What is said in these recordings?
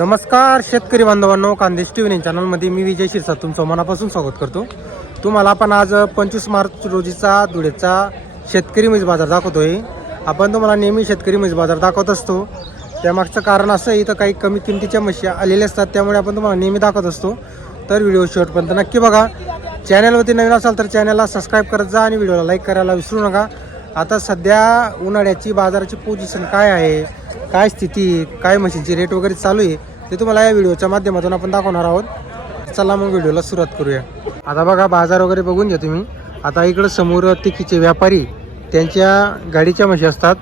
नमस्कार शेतकरी बांधवांनो कांदेश टी व्ही चॅनलमध्ये मी विजय शिरसा तुमचं मनापासून स्वागत करतो. तुम्हाला आपण आज पंचवीस मार्च रोजीचा धुळेचा शेतकरी म्हैस बाजार दाखवतोय. आपण तुम्हाला नेहमी शेतकरी म्हैस बाजार दाखवत असतो. त्यामागचं कारण असं इथं काही कमी किमतीच्या म्हशी आलेल्या असतात त्यामुळे आपण तुम्हाला नेहमी दाखवत असतो. तर व्हिडिओ शेवटपर्यंत नक्की बघा. चॅनलवरती नवीन असाल तर चॅनलला सबस्क्राईब करत जा आणि व्हिडिओला लाईक करायला विसरू नका. आता सध्या उन्हाळ्याची बाजाराची पोझिशन काय आहे? काय स्थिती? काय मशीनची रेट वगैरे चालू आहे? ते तुम्हाला या व्हिडिओच्या माध्यमातून आपण दाखवणार आहोत. चला मग व्हिडिओला सुरुवात करूया. आता बघा बाजार वगैरे बघून घ्या तुम्ही. आता इकडं समोर तिकीचे व्यापारी त्यांच्या गाडीच्या म्हशी असतात.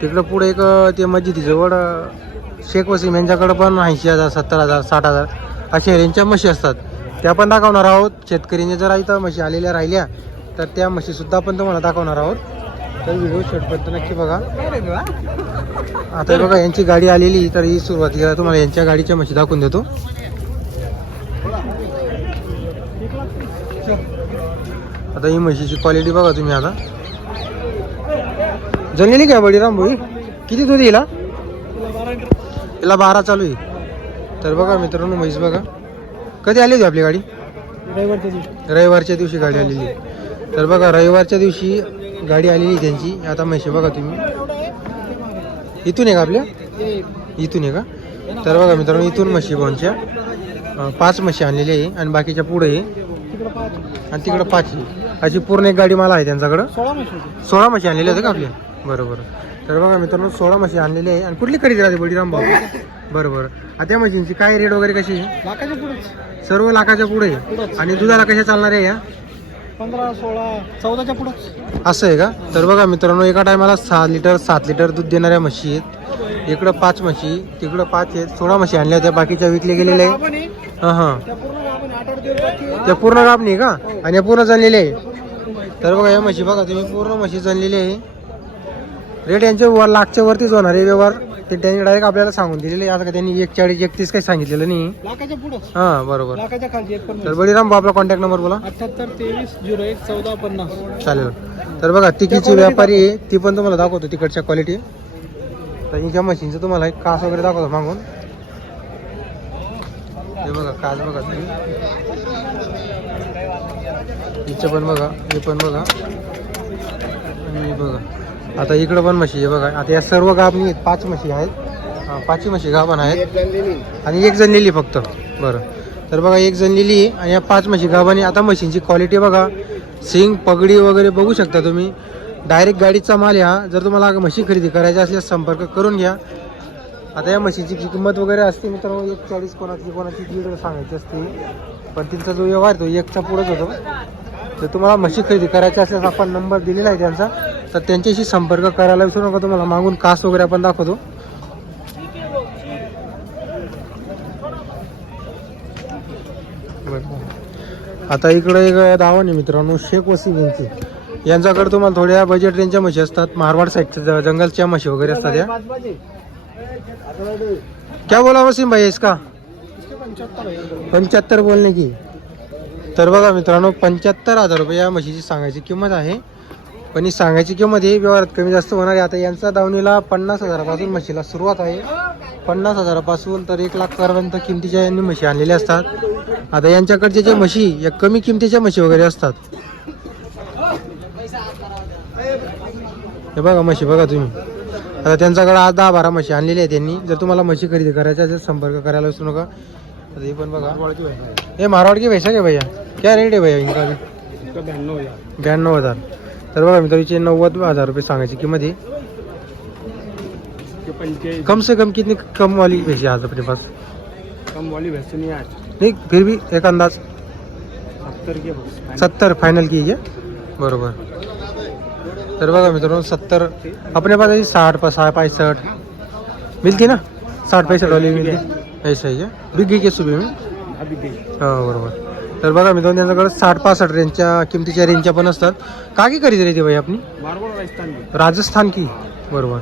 तिकडं पुढे एक ते मस्जिदीजवळ शेख वसीम यांच्याकडं पण ऐंशी हजार सत्तर हजार साठ हजार अशा यांच्या म्हशी असतात. त्या पण दाखवणार आहोत. शेतकरीने जर इथं म्हशी आलेल्या राहिल्या तर त्या म्हशीसुद्धा आपण तुम्हाला दाखवणार आहोत. तर व्हिडिओ शेवटपर्यंत नक्की बघा. आता हे बघा यांची गाडी आलेली तर ही सुरुवातीला तुम्हाला यांच्या गाडीच्या म्हशी दाखवून देतो. आता ही म्हशीची क्वालिटी बघा तुम्ही आता. जणलेली काय बळीराम भाई किती दूध येईल हा? हिला बारा चालू आहे. तर बघा मित्रांनो म्हैस बघा. कधी आली होती आपली गाडी? रविवारच्या दिवशी गाडी आलेली. तर बघा रविवारच्या दिवशी गाडी आलेली त्यांची. आता म्हशी बघा तुम्ही. इथून आहे का आपल्या? इथून आहे का? तर बघा मित्रांनो इथून म्हशी भाऊंच्या पाच म्हशी आणलेली आहे आणि बाकीच्या पुढे आहे. आणि तिकडं पाच आहे. अशी पूर्ण एक गाडी मला आहे त्यांच्याकडं. सोळा म्हशी आणलेल्या आहेत का आपल्या? बरोबर. तर बघा मित्रांनो सोळा म्हशी आणलेली आहे. आणि कुठली खरेदी राहते बळीराम भाऊ? बरं बरं आता त्या म्हशींची काय रेट वगैरे कशी आहे? सर्व लाखाच्या पुढे. आणि दुधाला कशा चालणार आहे या? पंधरा सोळा चौदाच्या पुढेच असं आहे का? तर बघा मित्रांनो एका टायमाला सहा लिटर सात लिटर दूध देणाऱ्या म्हशी आहेत. इकडं पाच म्हशी तिकडं पाच आहेत. सोळा म्हशी आणल्या होत्या बाकीच्या विकले गेलेल्या आहे, हां हां. त्या पूर्ण कापणी का? आणि पूर्ण जणलेले आहे. तर बघा या म्हशी बघा तुम्ही पूर्ण म्हशी जणलेली आहे. रेट यांच्या वर लाखच्या वरतीच होणार आहे व्यवहार. ते त्यांनी डायरेक्ट आपल्याला सांगून दिलेले. आता का त्यांनी एक चाळीस एकतीस काही सांगितलेलं नाही. लाखाच्या हां बरोबर. लाखाच्या खालची एक तर बळीराम कॉन्टॅक्ट नंबर बोला. अठ्याहत्तर तेवीस झिरो एक चौदा पन्नास. चालेल. तर बघा तिकीची व्यापारी आहे ती पण तुम्हाला दाखवतो तिकडच्या क्वालिटी तर हिच्या मशीनचं तुम्हाला एक कास वगैरे दाखवतो मागून. हे बघा कास बघा तुम्ही. हिचं पण बघा हे पण बघा. आणि बघा. आता इकडं पण म्हशी आहे बघा. आता या सर्व गाभणी आहेत. पाच म्हशी आहेत. पाचही म्हशी गाभण आहेत. आणि एक जणलेली फक्त. बरं. तर बघा एक जणलेली आणि या पाच म्हशी गाभाने आता म्हशींची क्वालिटी बघा. सिंग पगडी वगैरे बघू शकता तुम्ही. डायरेक्ट गाडीचा माल या. जर तुम्हाला म्हशी खरेदी करायची असल्यास संपर्क करून घ्या. आता या म्हशीची किंमत वगैरे असते मित्रांनो एक चाळीस कोणाची कोणाची दीड सांगायची असते. पण तिचा जो व्यवहार तो एकचा पुढंच होतो. तर तुम्हाला म्हशी खरेदी करायची असल्यास आपण नंबर दिलेला आहे त्यांचा. तर त्यांच्याशी संपर्क करायला विसरू नका तुम्हाला. मागून कास वगैरे आपण दाखवतो. आता इकडे एक दावण आहे मित्रांनो शेख वसीम यांची. यांच्याकडे तुम्हाला थोड्या बजेट रेंजच्या म्हशी असतात. मारवाड साईडच्या जंगलच्या म्हशी वगैरे असतात या. क्या बोला वसीम भाई इसका? पंच्याहत्तर बोलणे की. तर बघा मित्रांनो पंच्याहत्तर हजार रुपये या म्हशीची सांगायची किंमत आहे. पण ही सांगायची किंमत ही व्यवहारात कमी जास्त होणार आहे. आता यांचा दावणीला पन्नास हजारापासून म्हशीला सुरुवात आहे. पन्नास हजारापासून तर एक लाख पर्यंत किमतीच्या यांनी म्हशी आणलेल्या असतात. आता यांच्याकडच्या ज्या म्हशी या कमी किमतीच्या म्हशी वगैरे असतात. हे बघा म्हशी बघा तुम्ही. आता त्यांच्याकडे आज दहा बारा म्हशी आणलेल्या आहेत त्यांनी. जर तुम्हाला म्हशी खरेदी करायच्या असेल संपर्क करायला विसरू नका. आता हे पण बघा. हे मारवाड की पैसा क्या भैया? क्या रेट आहे भैया इनका ब्याण्णव हजार. तर बघा मित्रांचे नव्वद हज़ार रुपये सांगायची किंमत आहे. कम से कम कितनी कम वाली भैंसी आज अपने पास? कम वाली भैंस नहीं आज। नहीं फिर भी एक अंदाज। सत्तर के सत्तर फाइनल की है? बरोबर। तर बघा मित्रांनो सत्तर। अपने पास है साठ पा सहा पैंसठ। मिलती ना? साठ पैंसठ वाली मिलती ऐसा ही है। बिग गई के सुबह में? हाँ बरोबर। तर बघा मित्रांनो त्यांच्याकडे साठ पासष्ट रेंजच्या किमतीच्या रेंजच्या पण असतात. काकी खरेदी राहते भाई आपली? राजस्थान में राजस्थान की. बरोबर.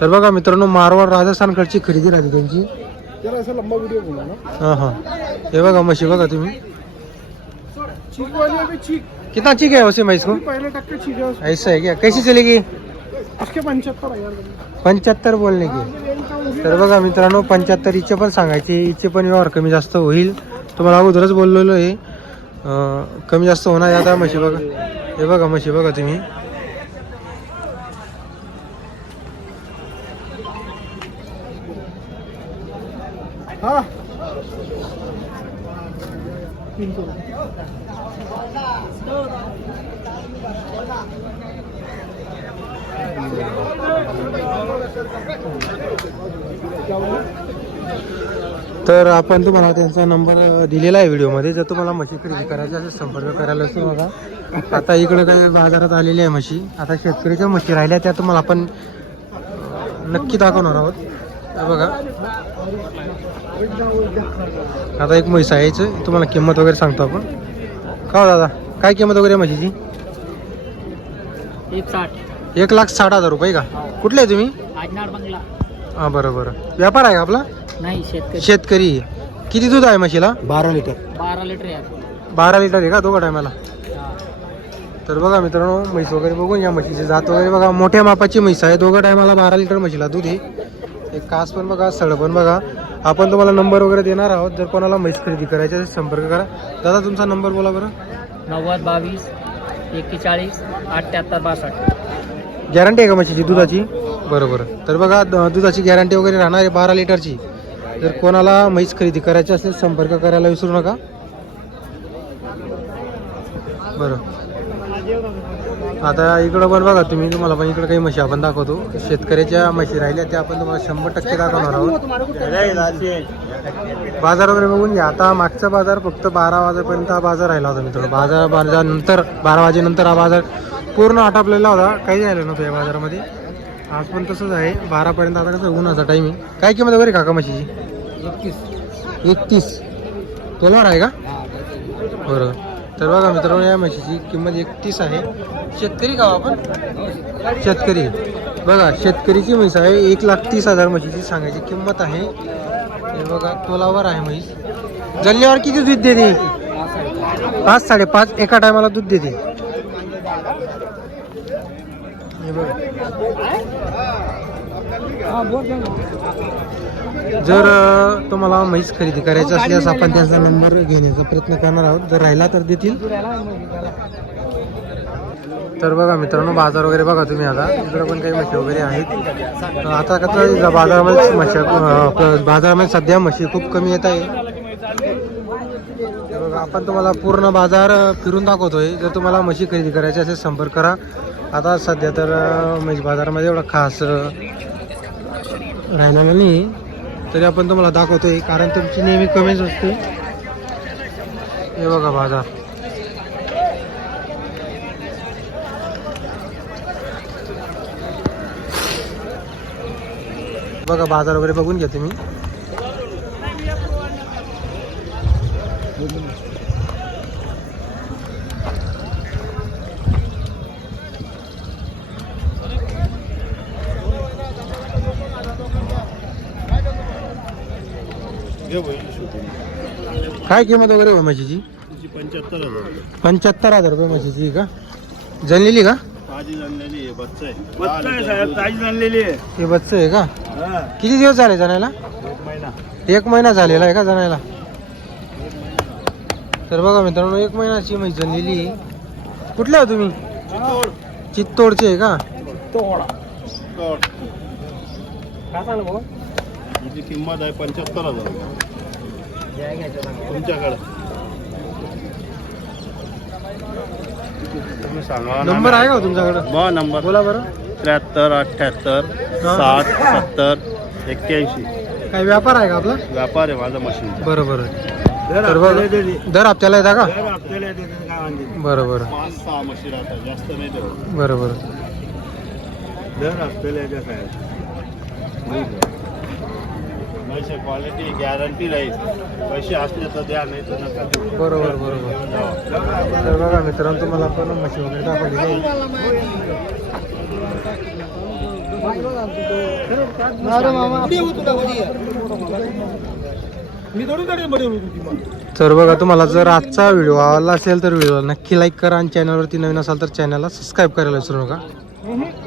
तर बघा मित्रांनो मारवाड राजस्थानकडची खरेदी राहते त्यांची हां हां. हे बघा म्हशी बघा तुम्ही. चीक चीक? कितना ठीक है वैसे को? के चीक है उसमें। ऐसा है क्या? कैसी चलेगी पंच्याहत्तर बोलने की. तर बघा मित्रांनो पंच्याहत्तर इचे पण सांगायचे इचे पण व्यवहार कमी जास्त होईल. तुम्हाला अगोदरच बोललेलो आहे कमी जास्त होणार आहे आता म्हशी बघा. हे बघा म्हशी बघा तुम्ही. हा. तर आपण तुम्हाला त्यांचा नंबर दिलेला आहे व्हिडिओमध्ये. जर तुम्हाला म्हशी खरेदी करायची असेल संपर्क करायला असतो बघा. आता इकडं काही बाजारात आलेली आहे म्हशी. आता शेतकरीच्या म्हशी राहिल्या त्या तुम्हाला आपण नक्की दाखवणार आहोत. हे बघा. आता एक म्हैस आहे. तुम्हाला किंमत वगैरे सांगतो आपण. का हो दादा? काय किंमत वगैरे आहे म्हशीची? एक साठ. एक लाख साठ हजार रुपये का? कुठले आहे तुम्ही? हां बरं बरं व्यापार आहे का आपला? नाही शेतकरी. शेतकरी. किती दूध आहे म्हशीला? बारा लिटर. बारा लिटर आहे. बारा लिटर आहे का दोघं टायमाला? तर बघा मित्रांनो म्हैस वगैरे बघून या म्हशीची जात वगैरे बघा. मोठ्या मापाची म्हैस आहे. दोघं टायमाला बारा लिटर म्हशीला दूध आहे. एक कास पण बघा सळ पण बघा. आपण तुम्हाला नंबर वगैरे देणार आहोत. जर कोणाला म्हैस खरेदी करायची असेल संपर्क करा. दादा तुमचा नंबर बोला बरं. नव्वद बावीस एक्केचाळीस अठ्ठ्याहत्तर बासष्ट. गॅरंटी आहे का म्हशीची दुधाची? बरं बरं तर बघा दुधाची गॅरंटी वगैरे राहणार आहे बारा लिटरची. जर कोणाला म्हैस खरेदी करायची असेल संपर्क करायला विसरू नका. बरं. आता इकडं पण बघा तुम्ही तुम्हाला पण इकडं काही म्हशी आपण दाखवतो. शेतकऱ्याच्या म्हशी राहिल्या त्या आपण तुम्हाला शंभर टक्के दाखवणार आहोत. बाजार वगैरे बघून घ्या. आता मागचा बाजार फक्त बारा वाजेपर्यंत हा बाजार राहिला होता मित्रांनो. बाजार बाजार नंतर बारा वाजेनंतर हा बाजार पूर्ण आटापलेला होता. काही राहिलं नव्हतं या बाजारामध्ये. आज पण तसंच आहे. बारापर्यंत आता कसं उन्हाचा टायमिंग काय किंमत वगैरे काका म्हशीची? एकतीस. तोलावर आहे का? बरं. तर बघा मित्रांनो या म्हशीची किंमत एकतीस आहे. शेतकरी का हो आपण? शेतकरी. बघा शेतकरीची म्हैस आहे. एक लाख तीस हजार म्हशीची सांगायची किंमत आहे. हे बघा तोलावर आहे म्हैस. जल्ल्यावर किती दूध देते? पाच साडेपाच. एका टायमाला दूध देते हे बघा जर तुम्हाला म्हैस खरेदी करायची असल्यास आपण त्यांचा नंबर घेण्याचा प्रयत्न करणार आहोत. जर राहिला तर देतील. तर बघा मित्रांनो बाजार वगैरे बघा तुम्ही आता. इकडे पण काही म्हशी वगैरे आहेत. आता कसं बाजारामध्ये म्हशी बाजारामध्ये सध्या म्हशी खूप कमी येत आहे. बघा, आपण तुम्हाला पूर्ण बाजार फिरून दाखवतोय. जर तुम्हाला म्हशी खरेदी करायची असेल संपर्क करा. आता सध्या तर म्हणजे बाजारामध्ये एवढा खास राहणार नाही. तरी आपण तुम्हाला दाखवतोय कारण तुमची नेहमी कमीच असते. हे बघा बाजार. बघा बाजार वगैरे बघून घेते मी काय किंमत वगैरे आहे म्हशीची? पंच्याहत्तर हजार पंच्याहत्तर हजार रुपये म्हशीची का? जनलेली का? ताजी आहे बच्चा आहे. बच्चा आहे साहेब ताजी आणलेली आहे. हे बच्च आहे का? हा. किती दिवस झाले जाण्याला? एक महिना. एक महिना झालेला आहे का जाण्याला? तर बघा मित्रांनो एक महिन्याची म्हैस जनलेली आहे. कुठले हो तुम्ही? चितोड चित्तोडचे आहे का? तोडा तोड हिची किंमत आहे पंच्याहत्तर हजार. तुमच्याकडे. तुम्ही सांगा नंबर आहे का हो तुमच्याकडं? मग नंबर. बोला बरं. त्र्याहत्तर अठ्ठ्याहत्तर. साठ सत्तर एक्क्याऐंशी. काय व्यापार आहे का आपला? व्यापार आहे माझा मशीन. बरं बरं. तर बघा दर हप्त्याला येता का? बरं बरं. पाच सहा मशीन राहतात जास्त नाही देत. बरं बरं. दर हप्त्याला येते साहेब पैसे क्वालिटी गॅरंटी राहील. पैसे असले तर द्या नाही तर नका. देऊ. बरोबर बरोबर. तर बघा मित्रांनो तुम्हाला पण म्हशी वगैरे दाखवली. नाही तर बघा तुम्हाला जर आजचा व्हिडिओ आवडला असेल तर व्हिडिओला नक्की लाईक करा आणि चॅनलवरती नवीन असाल तर चॅनलला सबस्क्राईब करायला विसरू नका.